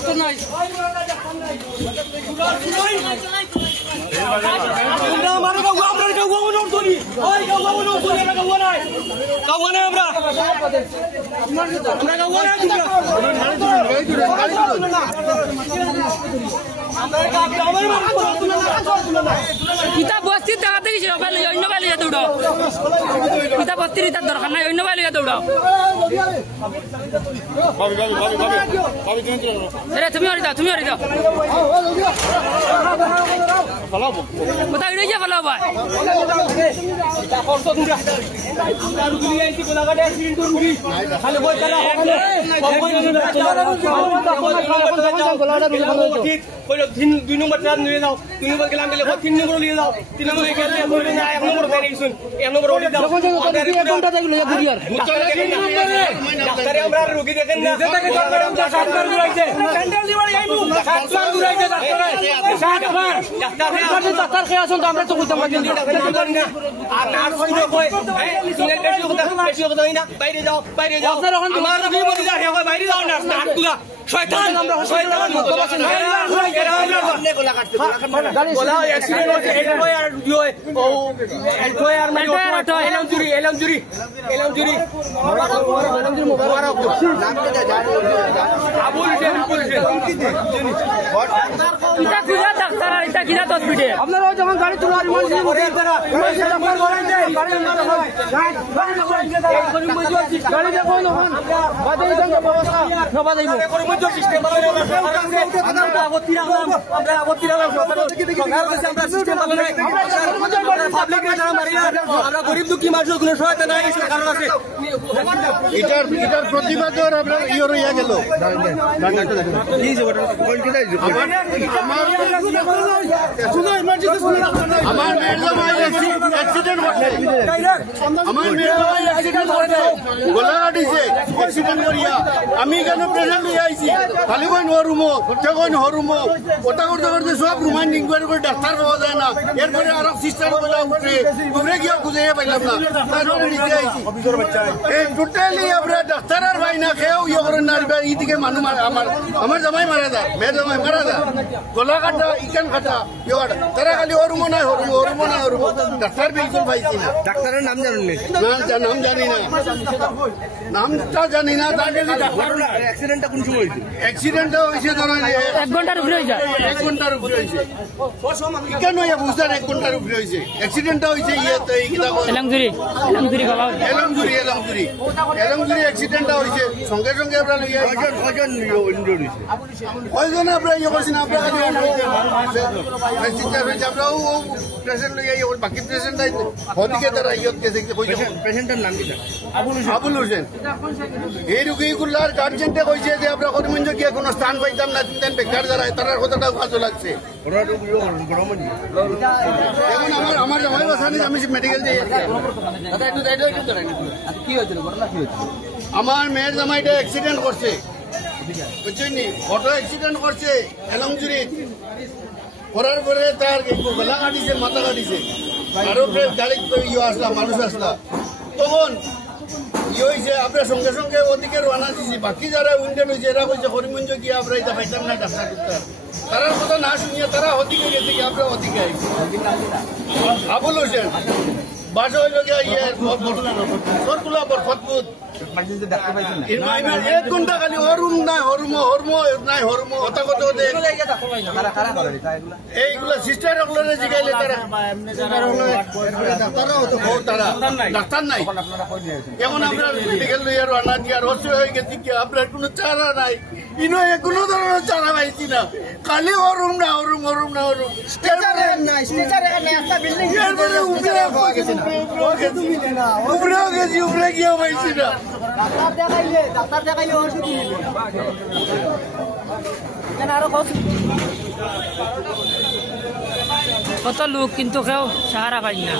Doctor নাই কিতা বস্তি দেখাতে গেছি অন্য বাইলে যা দৌড়াও কিতা বস্তির তার দরকার নাই অন্য বাইলে যা দৌড়াও তুমি হরি দাও কোথায় উড়ে যা ফেলাও ভাই দুই নম্বর নিয়ে যাও 2 নম্বর গেলাম গেলে 3 নম্বর নিয়ে যাও 3 নম্বর গেলে 1 নম্বর দেয় শুন 1 নম্বর ওঠে দাও ডাক্তারে আমরা রোগী দেখেন না ডাক্তার ঘুরাইছে স্যান্ডেল দিবাই আইবো ডাক্তার ঘুরাইছে ডাক্তার খেয়ে আসুন তো আমরা তো কইতাম না আর নার্স হইলো কই বেশি কথা না বাইরে যাও আমার রোগী বলি যা হয় বাইরে যাও নার্স হাতগুলা শয়তান আমরা শয়তান গোলা কাটতে গোলা অ্যাক্সিডেন্ট হচ্ছে এলফায়ার জয় ও এলফায়ার মানে এলম জুরি মোবারক আবুল হোসেন এটা কিরা ডাক্তার আর এটা কিরা হসপিটাল আপনারা যখন গাড়ি তোলার ইমার্জেন্সি করে তারা ডাক্তার করাই দেয় গাড়ি আমরা হয় গাড়ি দেখো নখন বাদে সঙ্গে ব্যবস্থা না বাদাইবো সিস্টেম আমরা আগতি রাখলাম আমরা সিস্টেম আমরা পাবলিক যারা মারি আমরা গরিব দুঃখী মানুষের কোনো সহায়তা নাই কারণ আছে এটার প্রতিবাদর আমরা ইওর ইয়া গেল আমার অ্যাক্সিডেন্ট গোলাঘাটিছে অ্যাক্সিডেন্ট করিয়া আমি কেন প্রেজেন্ট হয়ে আইছি খালি কই নরুমো কোথা কই নরুমো ওটা করতে করতে সব রুমান ইনকোয়ারি করে ডাক্তার পাওয়া যায় না এরপরে আরো সিস্টার বলে উঠে গিয়ে খুঁজে পাইলাম না তারপরে নিচে আইছি এই টোটালি আমরা ডাক্তার আর ভাই না খেয়েও ইয়ে করেন না এইদিকে মানুষ আমার জামাই মারা যায় মেয়ের জামাই মারা যায় গলা কাটা ইকান কাটা ইয়ে কাটা তারা খালি হরুমো নাই হরুমো ডাক্তার বিলকুল পাইছি না ডাক্তারের নাম জানেন নাম জানি না নামটা জানি না অ্যাক্সিডেন্টটা কোন সময় হয়েছে অ্যাক্সিডেন্টটা হয়েছে ধরো 1 ঘন্টার উপরে হয়েছে 1 ঘন্টার উপরে হয়েছে কেন বুঝছেন 1 ঘন্টার উপরে হয়েছে অ্যাক্সিডেন্টটা হয়েছে এলমজুরি অ্যাক্সিডেন্টটা হয়েছে সঙ্গে সঙ্গে আমরা কয়জন আমরা ইয়ে করছি না আমরা আমরাও পেশেন্ট লইয়া বাকি পেশেন্ট হদিকে তারা ইয়ত গেছে পেশেন্টের নাম কি আবুল হোসেন এই রোগীগুলার গার্জেন্টে কইছে যে আমরা করিমগঞ্জ গিয়ে কোনো স্থান পাইতাম না তিনদিন বেকার যারা তার কথাটা ভালো লাগছে এখন আমার জামাই বাসানি আমি মেডিকেল যাই আমার মেয়ের জামাইটা অ্যাক্সিডেন্ট করছে বুঝছেন অটো অ্যাক্সিডেন্ট করছে এলমজুরি করার পরে তার গলা কাটিছে মাথা কাটিছে আরো গাড়ি ইয়ে আসলা মানুষ আসলা তখন ইয়ে হয়েছে আমরা সঙ্গে সঙ্গে ওদিকে রানা দিছি বাকি যারা উইন্ডেন হয়েছে এরা কইছে করিমগঞ্জ গিয়ে আমরা এটা পাইতাম না ডাক্তার তারার কথা না শুনিয়ে তারা ওদিকে গেছে কি আমরা ওদিকে আইছি আবুল হোসেন বাসা হইল গিয়া ইয়ে সরকুলা বরফতপুর 1 ঘন্টা খালি হরুম নাই হরমো কথা কথা এইগুলা সিস্টার ওগুলো জিগাইলে তারা ডাক্তার নাই এখন আমরা মেডিকেল লইয়া রানা দিয়া রস হয়ে গেছি কি আপনার কোনো চারা নাই ইনো কোনো ধরনের চারা পাইছি না খালি হরুম উপরে গিয়ে পাইছি না ডাক্তার দেখাইলে ওষুধ কত লোক কিন্তু কেউ সাহারা পাই না।